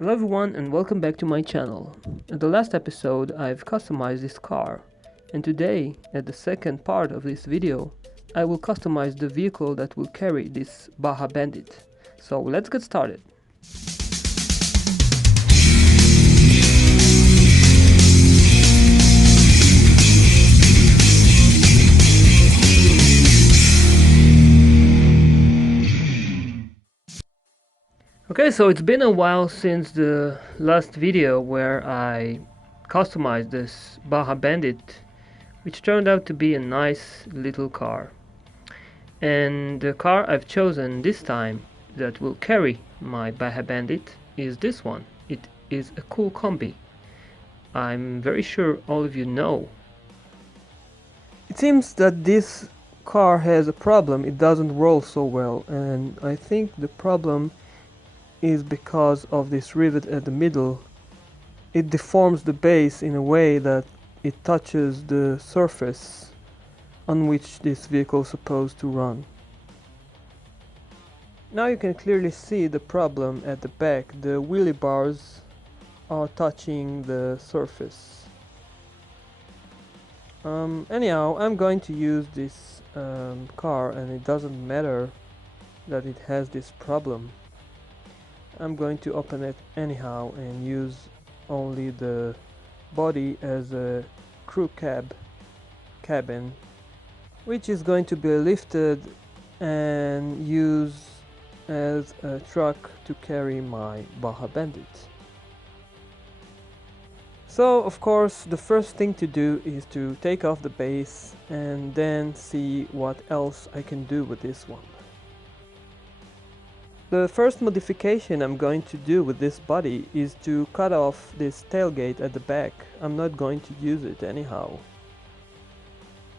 Hello everyone and welcome back to my channel. In the last episode I've customized this car, and today, at the second part of this video, I will customize the vehicle that will carry this Baja Bandit. So let's get started. Okay, so it's been a while since the last video where I customized this Baja Bandit, which turned out to be a nice little car. And the car I've chosen this time that will carry my Baja Bandit is this one. It is a cool kombi. I'm very sure all of you know. It seems that this car has a problem. It doesn't roll so well, and I think the problem is because of this rivet at the middle. It deforms the base in a way that it touches the surface on which this vehicle is supposed to run. Now you can clearly see the problem at the back. The wheelie bars are touching the surface. Anyhow, I'm going to use this car, and it doesn't matter that it has this problem. I'm going to open it anyhow and use only the body as a crew cabin, which is going to be lifted and used as a truck to carry my Baja Bandit. So of course the first thing to do is to take off the base and then see what else I can do with this one. The first modification I'm going to do with this body is to cut off this tailgate at the back. I'm not going to use it anyhow.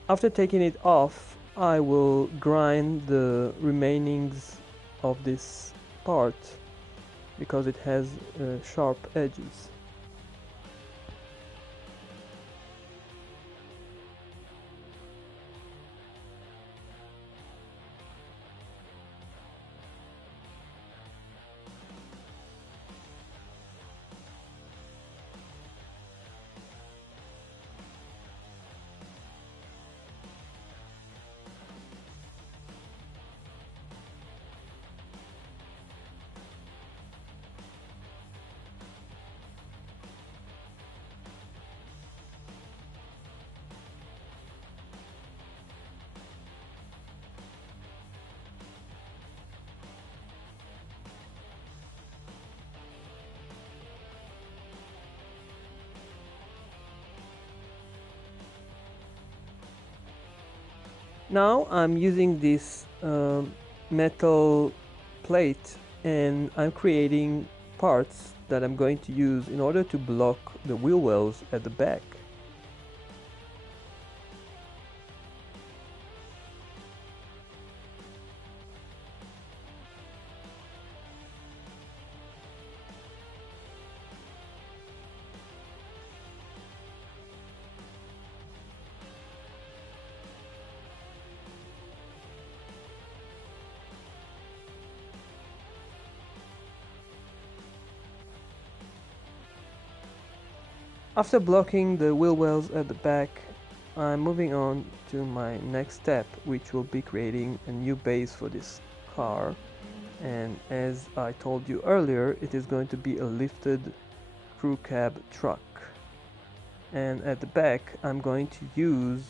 After taking it off, I will grind the remainings of this part because it has sharp edges. Now I'm using this metal plate, and I'm creating parts that I'm going to use in order to block the wheel wells at the back. After blocking the wheel wells at the back, I'm moving on to my next step, which will be creating a new base for this car. And as I told you earlier, it is going to be a lifted crew cab truck. And at the back, I'm going to use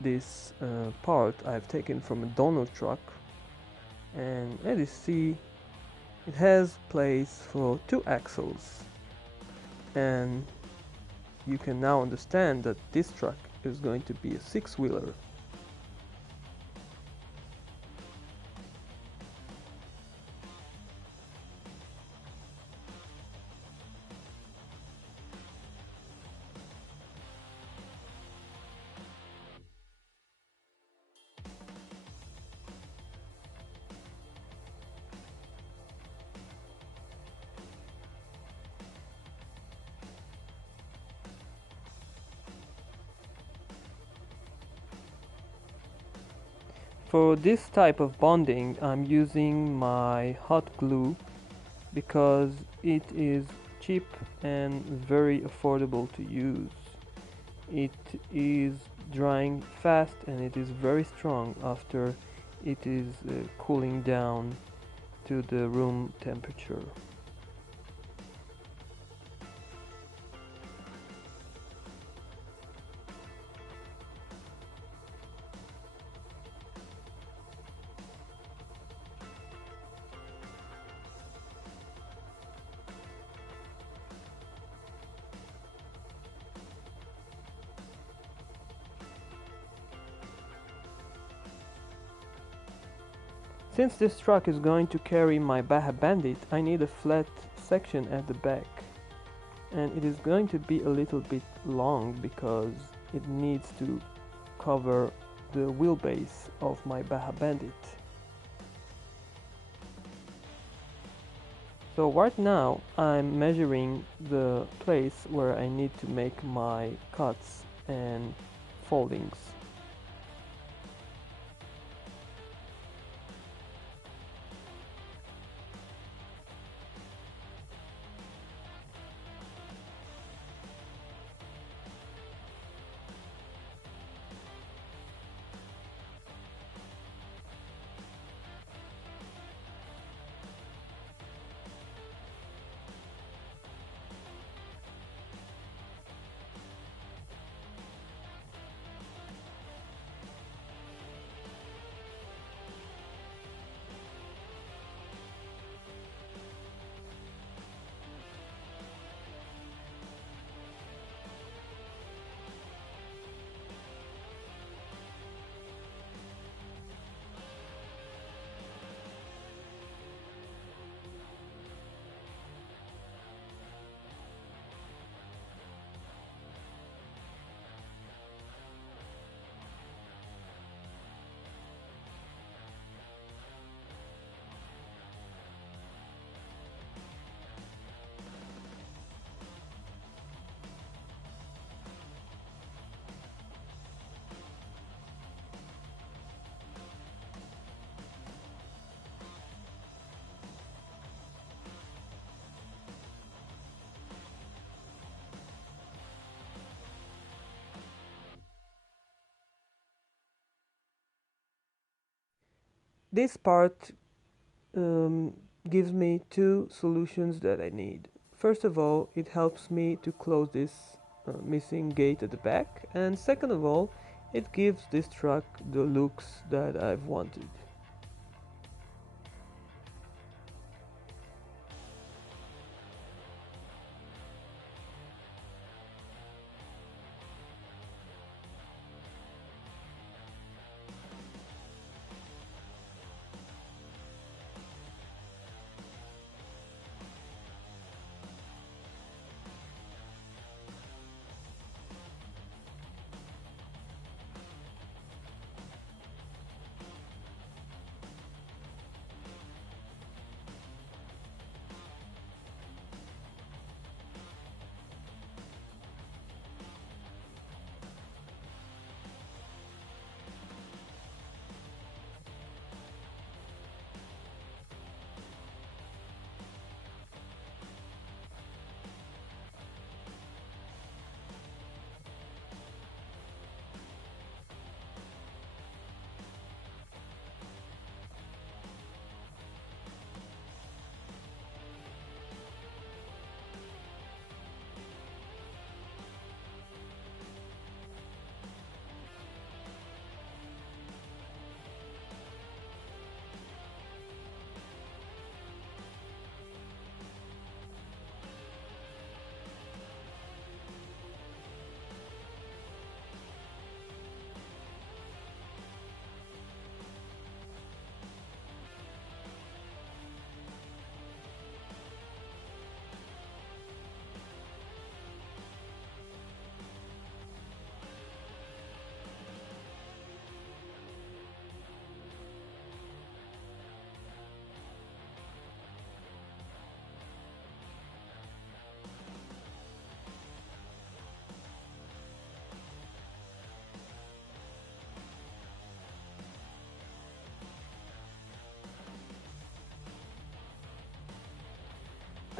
this part I've taken from a donor truck. And as you see, it has place for 2 axles. And you can now understand that this truck is going to be a 6-wheeler. For this type of bonding, I'm using my hot glue because it is cheap and very affordable to use. It is drying fast and it is very strong after it is cooling down to the room temperature. Since this truck is going to carry my Baja Bandit, I need a flat section at the back. And it is going to be a little bit long because it needs to cover the wheelbase of my Baja Bandit. So right now I'm measuring the place where I need to make my cuts and foldings. This part um, gives me two solutions that I need. First of all, it helps me to close this missing gate at the back, and second of all, it gives this truck the looks that I've wanted.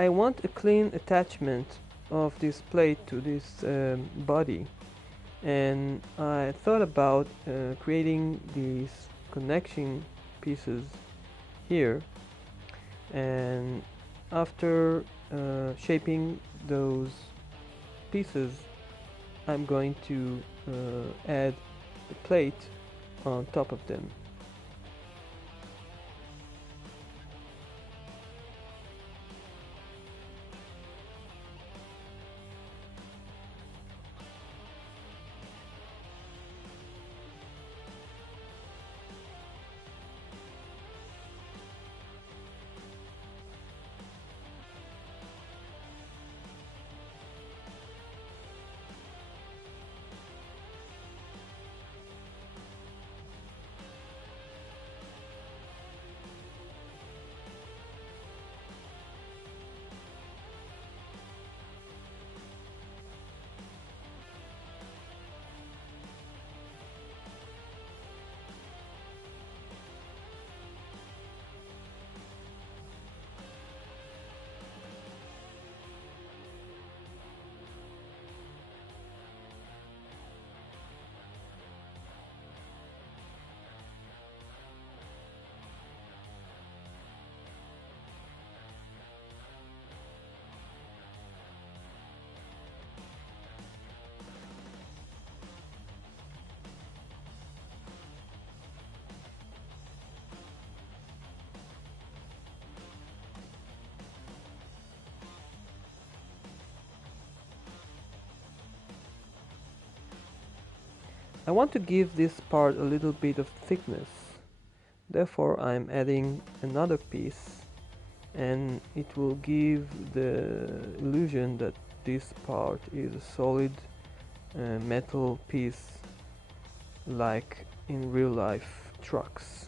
I want a clean attachment of this plate to this body, and I thought about creating these connection pieces here, and after shaping those pieces, I'm going to add a plate on top of them. I want to give this part a little bit of thickness, therefore I'm adding another piece, and it will give the illusion that this part is a solid metal piece like in real life trucks.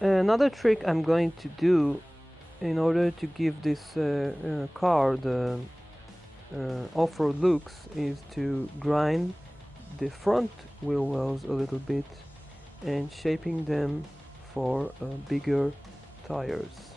Another trick I'm going to do in order to give this car the off-road looks is to grind the front wheel wells a little bit and shaping them for bigger tires.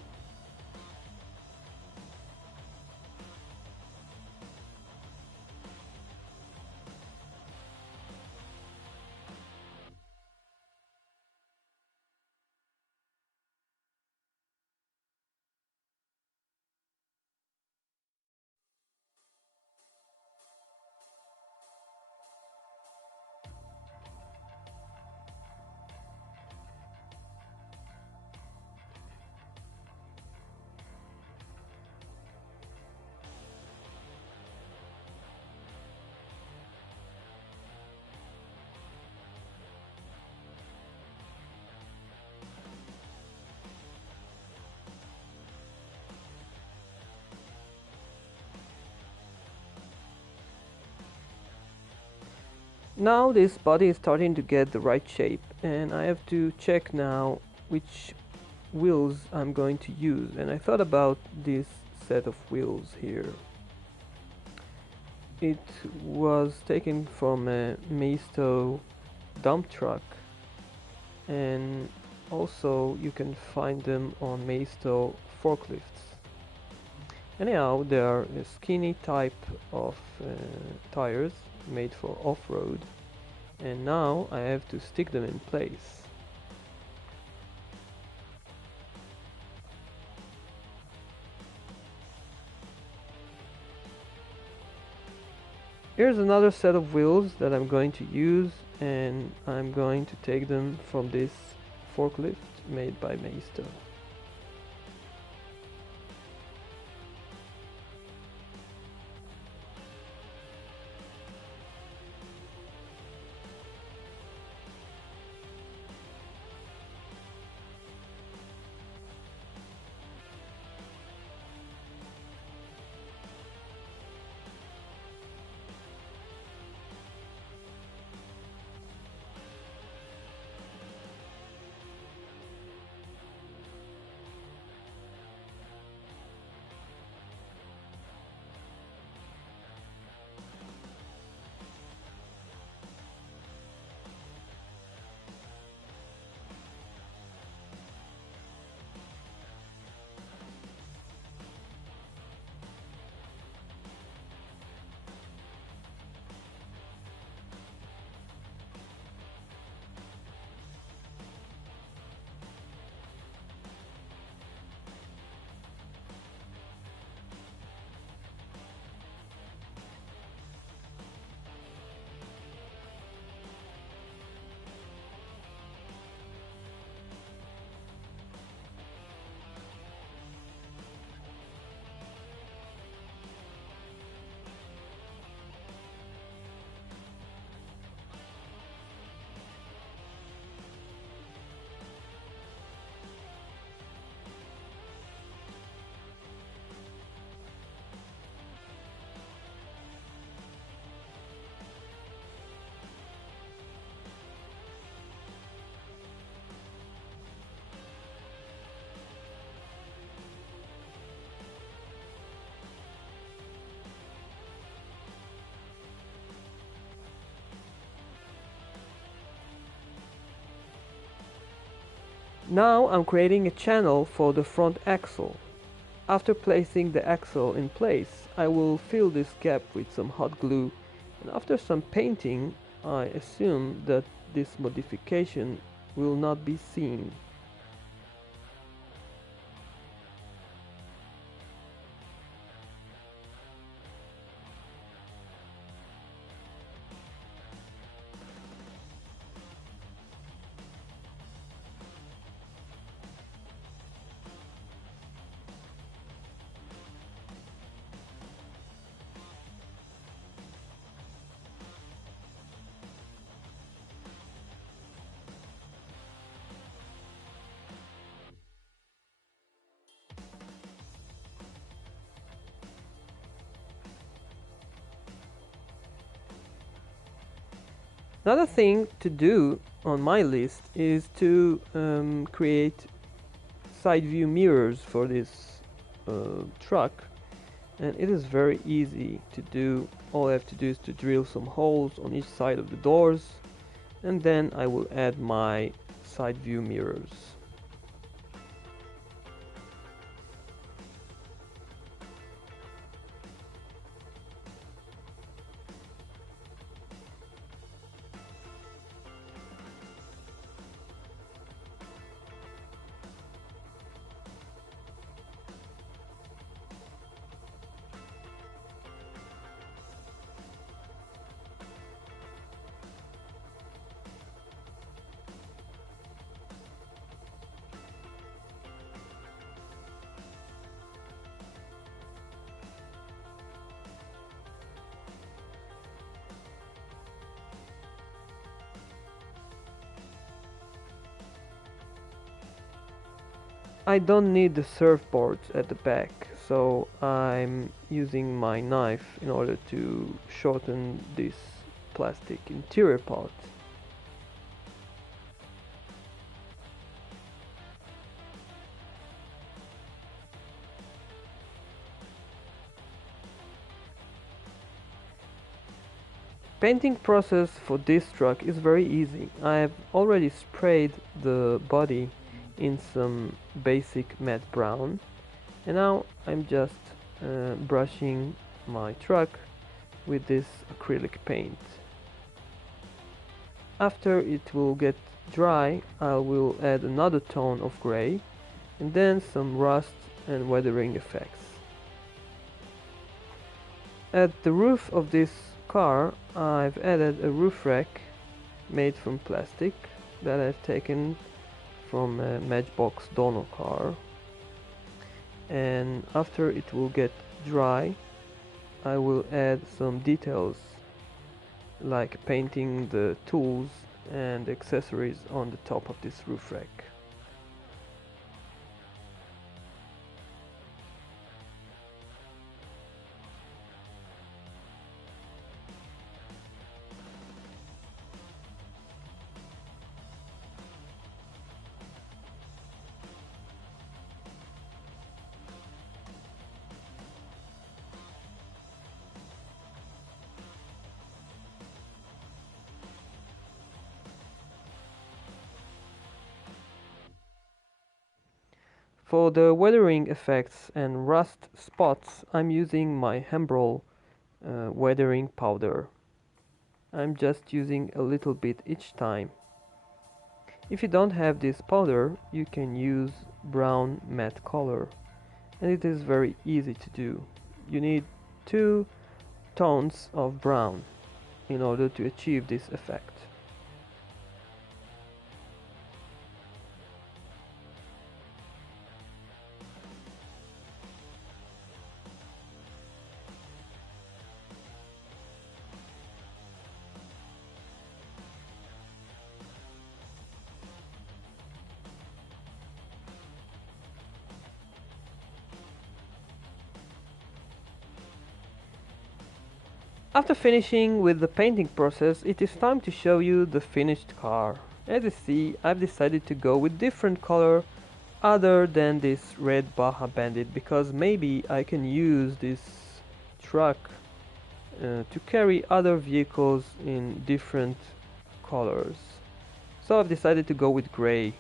Now this body is starting to get the right shape, and I have to check now which wheels I'm going to use. And I thought about this set of wheels here. It was taken from a Maisto dump truck, and also you can find them on Maisto forklifts. Anyhow, they are a skinny type of tires made for off-road, and now I have to stick them in place. Here's another set of wheels that I'm going to use, and I'm going to take them from this forklift made by Maisto. Now I'm creating a channel for the front axle. After placing the axle in place, I will fill this gap with some hot glue, and after some painting, I assume that this modification will not be seen. Another thing to do on my list is to create side view mirrors for this truck, and it is very easy to do. All I have to do is to drill some holes on each side of the doors, and then I will add my side view mirrors. I don't need the surfboards at the back, so I'm using my knife in order to shorten this plastic interior part. Painting process for this truck is very easy. I have already sprayed the body in some basic matte brown, and now I'm just brushing my truck with this acrylic paint. After it will get dry, I will add another tone of gray and then some rust and weathering effects. At the roof of this car, I've added a roof rack made from plastic that I've taken from a Matchbox donor car, and after it will get dry I will add some details like painting the tools and accessories on the top of this roof rack. For the weathering effects and rust spots, I'm using my Hembrol weathering powder. I'm just using a little bit each time. If you don't have this powder, you can use brown matte color, and it is very easy to do. You need 2 tones of brown in order to achieve this effect. After finishing with the painting process, it is time to show you the finished car. As you see, I've decided to go with different color other than this red Baja Bandit because maybe I can use this truck to carry other vehicles in different colors. So I've decided to go with gray,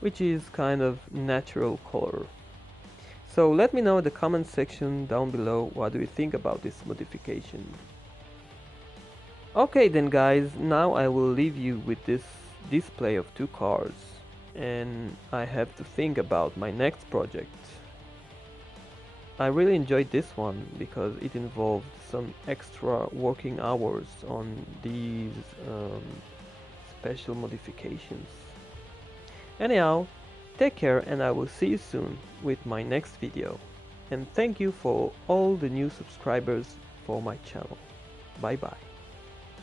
which is kind of natural color. So let me know in the comment section down below what do you think about this modification. Okay then guys, now I will leave you with this display of 2 cars, and I have to think about my next project. I really enjoyed this one because it involved some extra working hours on these special modifications. Anyhow, take care and I will see you soon with my next video. And thank you for all the new subscribers for my channel. Bye bye.